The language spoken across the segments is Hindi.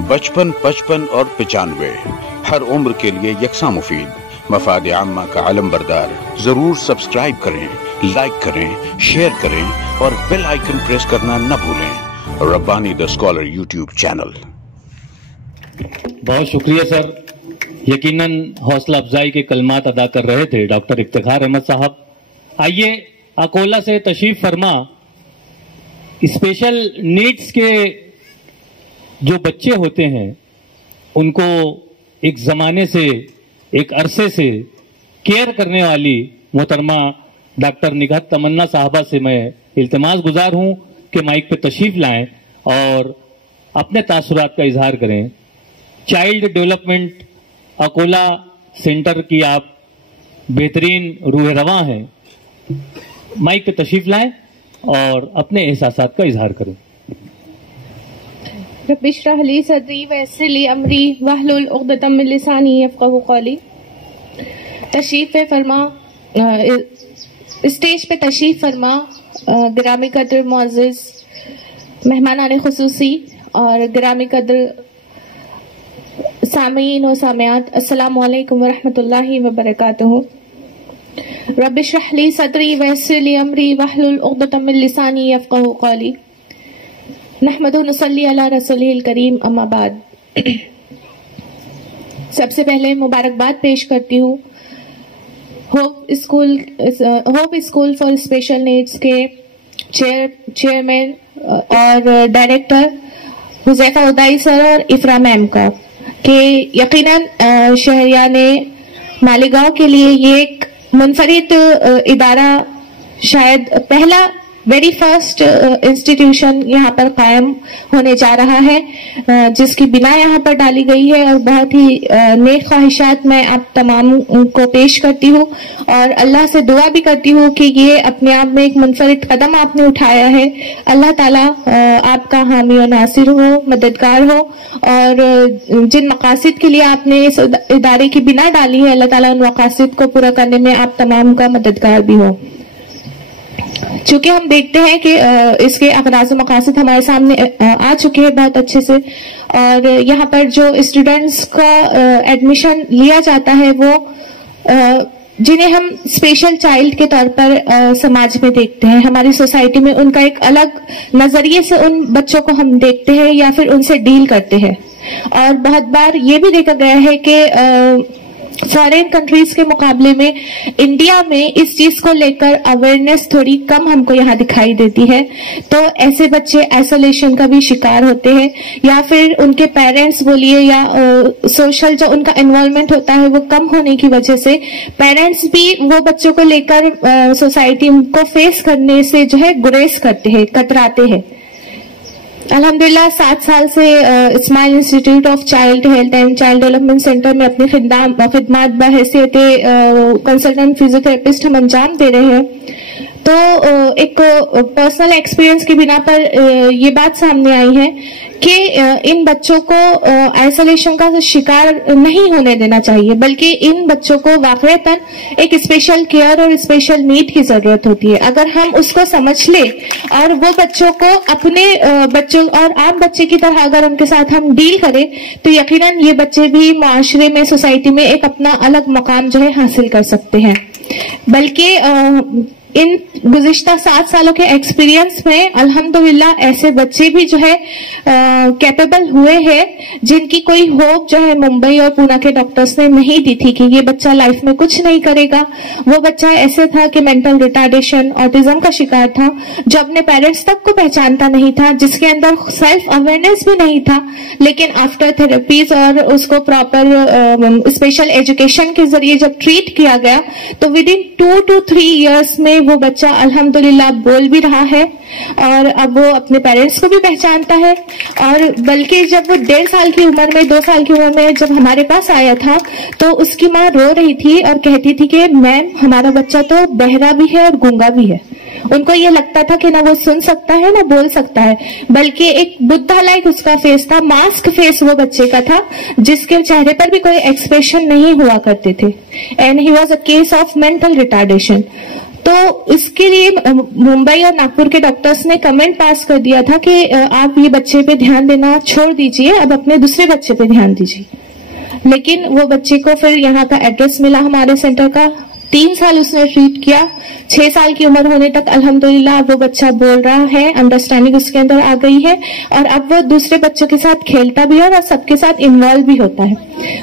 बचपन, 55 और 95 हर उम्र के लिए यकसा मुफीद। मफाद आम्मा का आलम बरदार। जरूर सब्सक्राइब करें, लाइक करें, शेयर करें और बेल आइकन प्रेस करना न भूलें। Rabbani the scholar YouTube channel. बहुत शुक्रिया सर। यकीनन हौसला अफजाई के कलमात अदा कर रहे थे डॉक्टर इफ्तिखार अहमद साहब। आइए अकोला से तशरीफ फरमा स्पेशल नीड्स के जो बच्चे होते हैं उनको एक जमाने से, एक अरसे से केयर करने वाली मोहतरमा डॉक्टर निगहत तमन्ना साहबा से मैं इल्तिमास गुजार हूं कि माइक पे तशरीफ लाएं और अपने तासुरात का इजहार करें। चाइल्ड डेवलपमेंट अकोला सेंटर की आप बेहतरीन रूह रवां हैं। माइक पे तशरीफ लाएं और अपने एहसासात का इजहार करें। रब्बि इश्रह ली सदरी वयस्सिर ली अमरी वहलुल उक़दतम मिन लिसानी यफ़क़हू क़ौली। स्टेज पे तशरीफ फरमा गिरामी कद्र मुअज़्ज़िज़ मेहमानान खुसूसी और गिरामी कद्र सामीन और सामियात, अस्सलामु अलैकुम व रहमतुल्लाहि व बरकातुहू। रब्बि इश्रह ली सदरी वयस्सिर ली अमरी वहलुल उक़दतम मिन लिसानी यफ़क़हू क़ौली। नहमदु नसल्ली अला रसूलिल करीम, अम्मा बाद। सबसे पहले मुबारकबाद पेश करती हूँ hope school for special needs के चेयरमैन और डायरेक्टर हुज़ैफा उदाई सर और इफ्रा मैम का, कि यकीनन शहरियाने मालेगांव के लिए ये एक मुनफरिद इदारा, शायद पहला वेरी फर्स्ट इंस्टीट्यूशन यहाँ पर कायम होने जा रहा है, जिसकी बिना यहाँ पर डाली गई है। और बहुत ही नेक ख्वाहिशात मैं आप तमाम को पेश करती हूँ और अल्लाह से दुआ भी करती हूँ कि ये अपने आप में एक मुनफरिद कदम आपने उठाया है। अल्लाह ताला आपका हामी और नासिर हो, मददगार हो, और जिन मकासद के लिए आपने इस इदारे की बिना डाली है, अल्लाह ताला उन मकासद को पूरा करने में आप तमाम का मददगार भी हो। चूंकि हम देखते हैं कि इसके अगराज़ मकासद हमारे सामने आ चुके हैं बहुत अच्छे से, और यहाँ पर जो स्टूडेंट्स का एडमिशन लिया जाता है वो जिन्हें हम स्पेशल चाइल्ड के तौर पर समाज में देखते हैं, हमारी सोसाइटी में उनका एक अलग नजरिए से उन बच्चों को हम देखते हैं या फिर उनसे डील करते हैं। और बहुत बार ये भी देखा गया है कि फॉरेन कंट्रीज के मुकाबले में इंडिया में इस चीज को लेकर अवेयरनेस थोड़ी कम हमको यहाँ दिखाई देती है। तो ऐसे बच्चे आइसोलेशन का भी शिकार होते हैं, या फिर उनके पेरेंट्स बोलिए या सोशल जो उनका इन्वॉल्वमेंट होता है वो कम होने की वजह से पेरेंट्स भी वो बच्चों को लेकर सोसाइटी को फेस करने से जो है गुरेज करते हैं, कतराते हैं। अल्हम्दुलिल्लाह 7 साल से smile institute of child health and child development centre में अपनी खिदमत बहैसियत कंसल्टेंट फिजियोथेरेपिस्ट हम अंजाम दे रहे हैं। तो एक पर्सनल एक्सपीरियंस की बिना पर ये बात सामने आई है कि इन बच्चों को आइसोलेशन का शिकार नहीं होने देना चाहिए, बल्कि इन बच्चों को वाकईतन एक स्पेशल केयर और स्पेशल नीड की जरूरत होती है। अगर हम उसको समझ ले और वो बच्चों को अपने बच्चों और आम बच्चे की तरह अगर उनके साथ हम डील करें, तो यकीनन ये बच्चे भी माशरे में, सोसाइटी में एक अपना अलग मकाम जो है हासिल कर सकते हैं। बल्कि इन गुज़िश्ता 7 सालों के एक्सपीरियंस में अल्हम्दुलिल्लाह ऐसे बच्चे भी जो है कैपेबल हुए हैं जिनकी कोई होप जो है मुंबई और पूना के डॉक्टर्स ने नहीं दी थी कि ये बच्चा लाइफ में कुछ नहीं करेगा। वो बच्चा ऐसे था कि मेंटल रिटार्डेशन, ऑटिज्म का शिकार था, जो अपने पेरेंट्स तक को पहचानता नहीं था, जिसके अंदर सेल्फ अवेयरनेस भी नहीं था। लेकिन आफ्टर थेरेपीज और उसको प्रॉपर स्पेशल एजुकेशन के जरिए जब ट्रीट किया गया, तो विद इन 2 to 3 years में वो बच्चा अल्हम्दुलिल्लाह बोल भी रहा है और अब वो अपने पेरेंट्स को भी पहचानता है। और बल्कि जब वो 1.5 साल की उम्र में, 2 साल की उम्र में जब हमारे पास आया था, तो उसकी माँ रो रही थी और कहती थी कि मैम हमारा बच्चा तो बहरा भी है और गूंगा भी है। उनको ये लगता था कि ना वो सुन सकता है ना बोल सकता है, बल्कि एक बुद्धा लाइक उसका फेस था, मास्क फेस वो बच्चे का था, जिसके चेहरे पर भी कोई एक्सप्रेशन नहीं हुआ करते थे। And he was a case of mental retardation. तो इसके लिए मुंबई और नागपुर के डॉक्टर्स ने कमेंट पास कर दिया था कि आप ये बच्चे पे ध्यान देना छोड़ दीजिए, अब अपने दूसरे बच्चे पे ध्यान दीजिए। लेकिन वो बच्चे को फिर यहाँ का एड्रेस मिला हमारे सेंटर का, 3 साल उसने ट्रीट किया, 6 साल की उम्र होने तक अल्हम्दुलिल्लाह वो बच्चा बोल रहा है, अंडरस्टैंडिंग उसके अंदर आ गई है और अब वो दूसरे बच्चों के साथ खेलता भी है और सबके साथ इन्वॉल्व भी होता है।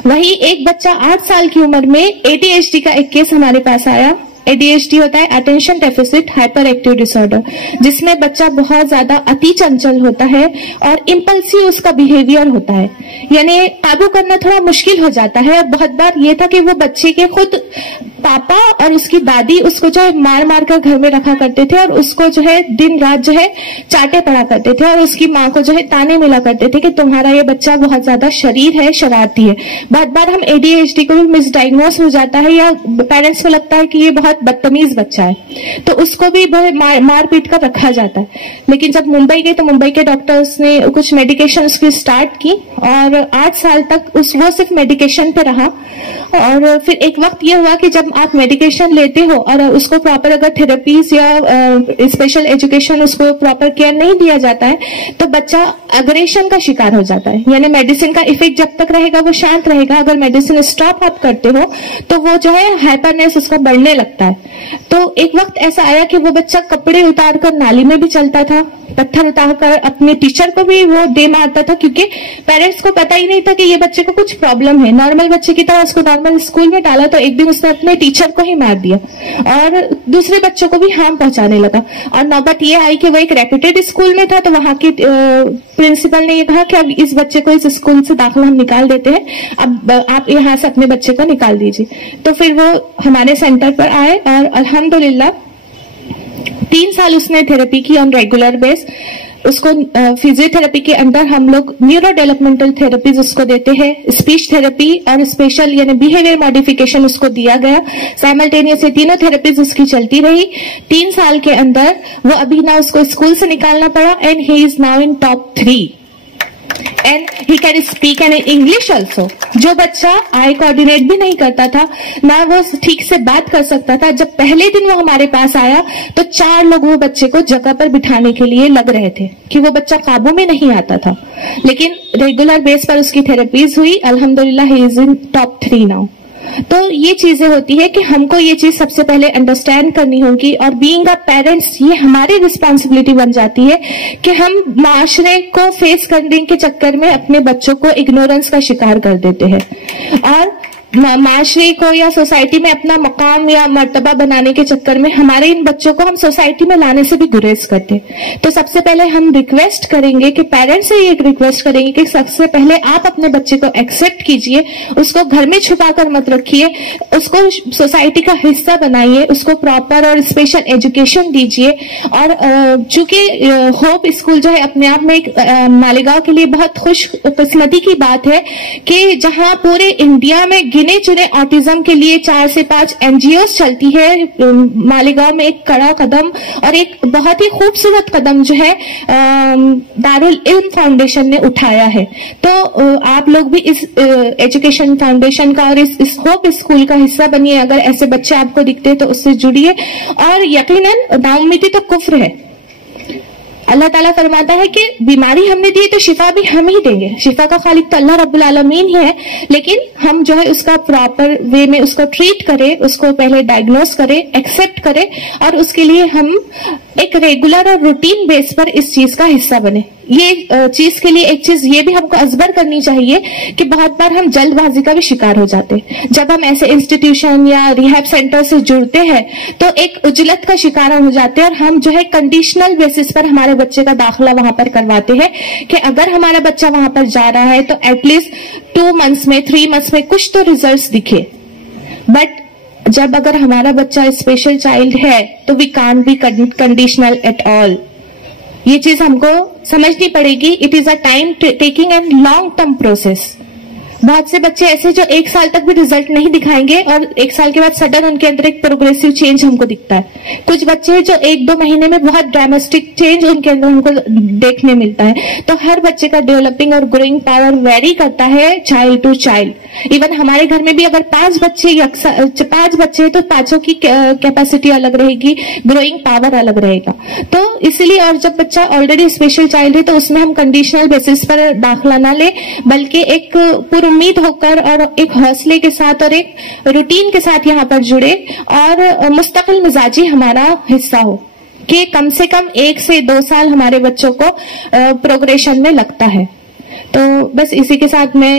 वही एक बच्चा 8 साल की उम्र में ADHD का एक केस हमारे पास आया। ADHD होता है attention deficit hyper active disorder, जिसमें बच्चा बहुत ज्यादा अति चंचल होता है और इम्पल्सिव उसका बिहेवियर होता है, यानी काबू करना थोड़ा मुश्किल हो जाता है। और बहुत बार ये था कि वो बच्चे के खुद पापा और उसकी दादी उसको जो है मार मार कर घर में रखा करते थे और उसको जो है दिन रात जो है चाटे पड़ा करते थे और उसकी माँ को जो है ताने मिला करते थे कि तुम्हारा ये बच्चा बहुत ज्यादा शरीर है, शरारती है। बहुत बार हम ADHD को भी मिसडायग्नोस हो जाता है या पेरेंट्स को लगता है कि ये बहुत बदतमीज बच्चा है, तो उसको भी मार पीट कर रखा जाता है। लेकिन जब मुंबई गए तो मुंबई के डॉक्टर्स ने कुछ मेडिकेशन उसकी स्टार्ट की और 8 साल तक वो सिर्फ मेडिकेशन पे रहा। और फिर एक वक्त ये हुआ कि जब आप मेडिकेशन लेते हो और उसको प्रॉपर अगर थेरेपीज या स्पेशल एजुकेशन उसको प्रॉपर केयर नहीं दिया जाता है तो बच्चा अग्रेशन का शिकार हो जाता है, यानी मेडिसिन का इफेक्ट जब तक रहेगा वो शांत रहेगा, अगर मेडिसिन स्टॉप आप करते हो तो वो जो है हाइपरनेस उसका बढ़ने लगता है। तो एक वक्त ऐसा आया कि वो बच्चा कपड़े उतार कर नाली में भी चलता था, पत्थर उतार कर अपने टीचर को भी वो दे मारता था, क्योंकि पेरेंट्स को पता ही नहीं था कि ये बच्चे को कुछ प्रॉब्लम है। नॉर्मल बच्चे की तरह उसको नॉर्मल स्कूल में डाला तो एक दिन उसने अपने टीचर को ही मार दिया और दूसरे बच्चों को भी हार्म पहुंचाने लगा। और नौबत ये आई कि वो एक रेप्यूटेड स्कूल में था, तो वहां के प्रिंसिपल ने ये कहा कि अब इस बच्चे को इस स्कूल से दाखिला हम निकाल देते हैं, अब आप यहाँ से अपने बच्चे को निकाल दीजिए। तो फिर वो हमारे सेंटर पर आए और अल्हम्दुलिल्लाह 3 साल उसने थेरेपी की ऑन रेगुलर बेस। उसको फिजियोथेरेपी के अंदर हम लोग न्यूरो डेवलपमेंटल थेरेपीज उसको देते हैं, स्पीच थेरेपी और स्पेशल यानी बिहेवियर मॉडिफिकेशन उसको दिया गया। साइमल्टेनियस ये तीनों थेरेपीज उसकी चलती रही। 3 साल के अंदर वो अभी ना उसको स्कूल से निकालना पड़ा and he is now in top 3 and he can speak an English also. जो बच्चा आई कोऑर्डिनेट भी नहीं करता था, ना वो ठीक से बात कर सकता था, जब पहले दिन वो हमारे पास आया तो 4 लोग वो बच्चे को जगह पर बिठाने के लिए लग रहे थे कि वो बच्चा काबू में नहीं आता था। लेकिन रेगुलर बेस पर उसकी थेरेपीज हुई, अल्हम्दुलिल्लाह he is in top 3 now. तो ये चीजें होती है कि हमको ये चीज सबसे पहले अंडरस्टैंड करनी होगी और बीइंग अ पेरेंट्स ये हमारी रिस्पॉन्सिबिलिटी बन जाती है कि हम माशरे को फेस करने के चक्कर में अपने बच्चों को इग्नोरेंस का शिकार कर देते हैं और माशरे को या सोसाइटी में अपना मकाम या मर्तबा बनाने के चक्कर में हमारे इन बच्चों को हम सोसाइटी में लाने से भी गुरेज करते। तो सबसे पहले हम रिक्वेस्ट करेंगे कि पेरेंट्स से ये रिक्वेस्ट करेंगे कि सबसे पहले आप अपने बच्चे को एक्सेप्ट कीजिए, उसको घर में छुपा कर मत रखिए, उसको सोसाइटी का हिस्सा बनाइए, उसको प्रॉपर और स्पेशल एजुकेशन दीजिए। और चूंकि होप स्कूल जो है अपने आप में एक मालेगांव के लिए बहुत खुशकिस्मती की बात है कि जहां पूरे इंडिया में गिने चुने ऑटिज्म के लिए 4 से 5 एनजीओस चलती है। मालेगांव में एक कड़ा कदम और एक बहुत ही खूबसूरत कदम जो है दारुल इल्म फाउंडेशन ने उठाया है। तो आप लोग भी इस एजुकेशन फाउंडेशन का और इस होप स्कूल का हिस्सा बनिए। अगर ऐसे बच्चे आपको दिखते हैं तो उससे जुड़िए और यकीनन नाउमीदी तो कुफ्र है। अल्लाह ताला फरमाता है कि बीमारी हमने दी तो शिफा भी हम ही देंगे। शिफा का खालिक तो अल्लाह रब्बुल आलमीन ही है, लेकिन हम जो है उसका प्रॉपर वे में उसको ट्रीट करें, उसको पहले डायग्नोस करें, एक्सेप्ट करें और उसके लिए हम एक रेगुलर और रूटीन बेस पर इस चीज का हिस्सा बने। ये चीज के लिए एक चीज ये भी हमको अजबर करनी चाहिए कि बहुत बार हम जल्दबाजी का भी शिकार हो जाते हैं। जब हम ऐसे इंस्टीट्यूशन या रिहैब सेंटर से जुड़ते हैं तो एक उजलत का शिकार हो जाते हैं और हम जो है कंडीशनल बेसिस पर हमारे बच्चे का दाखिला वहां पर करवाते हैं कि अगर हमारा बच्चा वहां पर जा रहा है तो एटलीस्ट 2 मंथ्स में 3 मंथ्स में कुछ तो रिजल्ट्स दिखे। बट जब अगर हमारा बच्चा स्पेशल चाइल्ड है तो we can't be conditional at all. ये चीज हमको समझनी पड़ेगी। It is a time taking and long term process. बहुत से बच्चे ऐसे जो 1 साल तक भी रिजल्ट नहीं दिखाएंगे और 1 साल के बाद सडन उनके अंदर एक प्रोग्रेसिव चेंज हमको दिखता है। कुछ बच्चे हैं जो 1-2 महीने में बहुत ड्रामेस्टिक चेंज उनके अंदर हमको देखने मिलता है। तो हर बच्चे का डेवलपिंग और ग्रोइंग पावर वेरी करता है चाइल्ड टू चाइल्ड। इवन हमारे घर में भी अगर 5 बच्चे हैं तो 5 की कैपेसिटी अलग रहेगी, ग्रोइंग पावर अलग रहेगा। तो इसीलिए और जब बच्चा ऑलरेडी स्पेशल चाइल्ड है तो उसमें हम कंडीशनल बेसिस पर दाखिला ना ले, बल्कि एक पूरी उम्मीद होकर और एक हौसले के साथ और एक रूटीन के साथ यहाँ पर जुड़े और मुस्तकिल मिजाजी हमारा हिस्सा हो कि कम से कम 1 से 2 साल हमारे बच्चों को प्रोग्रेशन में लगता है। तो बस इसी के साथ मैं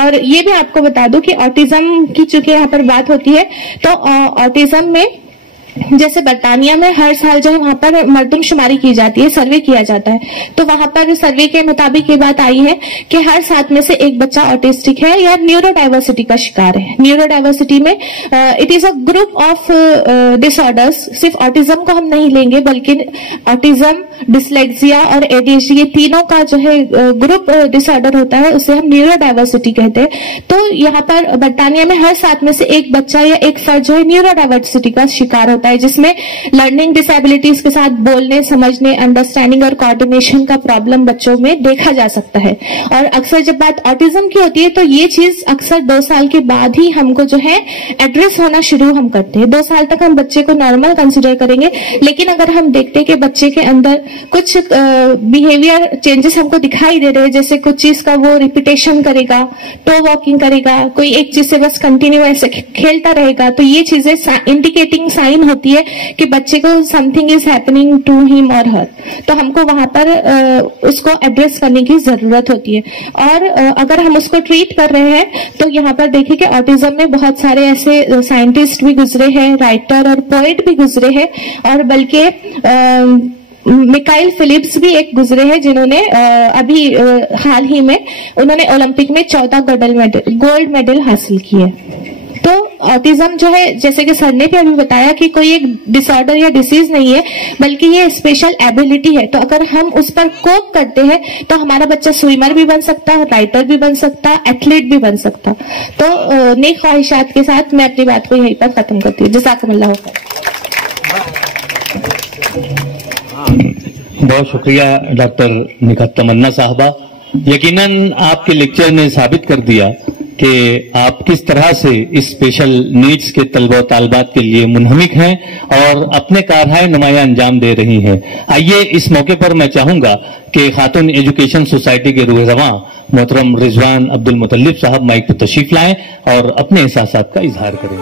और ये भी आपको बता दूं कि ऑटिज्म की चूंकि यहाँ पर बात होती है तो ऑटिज्म में जैसे बर्तानिया में हर साल जो है वहां पर मर्दमशुमारी की जाती है, सर्वे किया जाता है। तो वहां पर सर्वे के मुताबिक ये बात आई है कि हर 7 में से 1 बच्चा ऑटिस्टिक है या न्यूरो डाइवर्सिटी का शिकार है। न्यूरो डाइवर्सिटी में it is a group of disorders. सिर्फ ऑटिज्म को हम नहीं लेंगे बल्कि ऑटिज्म, डिसलेक्सिया और एडीएचडी ये तीनों का जो है ग्रुप डिसऑर्डर होता है, उसे हम न्यूरो डाइवर्सिटी कहते हैं। तो यहाँ पर बर्तानिया में हर 7 में से 1 बच्चा या 1 फर्द जो है न्यूरो डाइवर्सिटी का शिकार होता है, जिसमें लर्निंग डिसेबिलिटीज के साथ बोलने, समझने, अंडरस्टैंडिंग और कोऑर्डिनेशन का प्रॉब्लम बच्चों में देखा जा सकता है। और अक्सर जब बात ऑटिज्म की होती है तो ये चीज अक्सर 2 साल के बाद ही हमको जो है एड्रेस होना शुरू हम करते हैं। 2 साल तक हम बच्चे को नॉर्मल कंसिडर करेंगे, लेकिन अगर हम देखते हैं कि बच्चे के अंदर कुछ बिहेवियर चेंजेस हमको दिखाई दे रहे हैं, जैसे कुछ चीज का वो रिपीटेशन करेगा, टो वॉकिंग करेगा, कोई एक चीज से बस कंटिन्यू ऐसे खेलता रहेगा, तो ये चीजें इंडिकेटिंग साइन होती है कि बच्चे को something is happening to him और हर। तो हमको वहां पर उसको एड्रेस करने की जरूरत होती है। और अगर हम उसको ट्रीट कर रहे हैं तो यहाँ पर देखिए कि ऑटिज्म में बहुत सारे ऐसे साइंटिस्ट भी गुजरे हैं, राइटर और पोएट भी गुजरे हैं, और बल्कि मिकाइल फिलिप्स भी एक गुजरे हैं जिन्होंने अभी हाल ही में उन्होंने ओलंपिक में 14 गोल्ड मेडल हासिल किए। तो ऑटिज्म जो है, जैसे कि सर ने भी अभी बताया कि कोई एक डिसऑर्डर या डिसीज नहीं है, बल्कि ये स्पेशल एबिलिटी है। तो अगर हम उस पर कोप करते हैं तो हमारा बच्चा स्विमर भी बन सकता है, राइटर भी बन सकता, एथलीट भी बन सकता। तो नेक ख्वाहिशात के साथ मैं अपनी बात को यहीं पर खत्म करती हूँ। जज़ाकुमुल्लाह खैर। बहुत शुक्रिया डॉक्टर निखात तमन्ना साहबा। यकीनन आपके लेक्चर ने साबित कर दिया कि आप किस तरह से इस स्पेशल नीड्स के तलबा तालबात के लिए मुनहमिक हैं और अपने कारहाय नुमाया अंजाम दे रही हैं। आइए इस मौके पर मैं चाहूंगा कि खातून एजुकेशन सोसाइटी के रूहरवां मोहतरम रिजवान अब्दुल मुतल्लिब साहब माइक पर तशरीफ लाएं और अपने एहसासात का इजहार करें।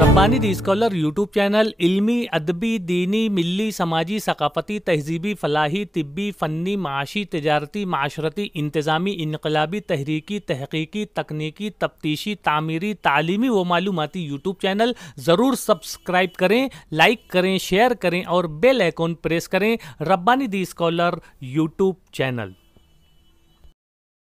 रब्बानी दी स्कॉलर यूट्यूब चैनल इल्मी, अदबी, दीनी, मिल्ली, समाजी, सकाफती, तहजीबी, फलाही, तिब्बी, फ़न्नी, माशी, तिजारती, माशरती, इंतज़ामी, इनकलाबी, तहरीकी, तहकीकी, तकनीकी, तफ्तीशी, तामीरी, तालीमी व मालूमाती यूट्यूब चैनल ज़रूर सब्सक्राइब करें, लाइक करें, शेयर करें और बेल आइकॉन प्रेस करें। रब्बानी दी स्कॉलर यूट्यूब चैनल।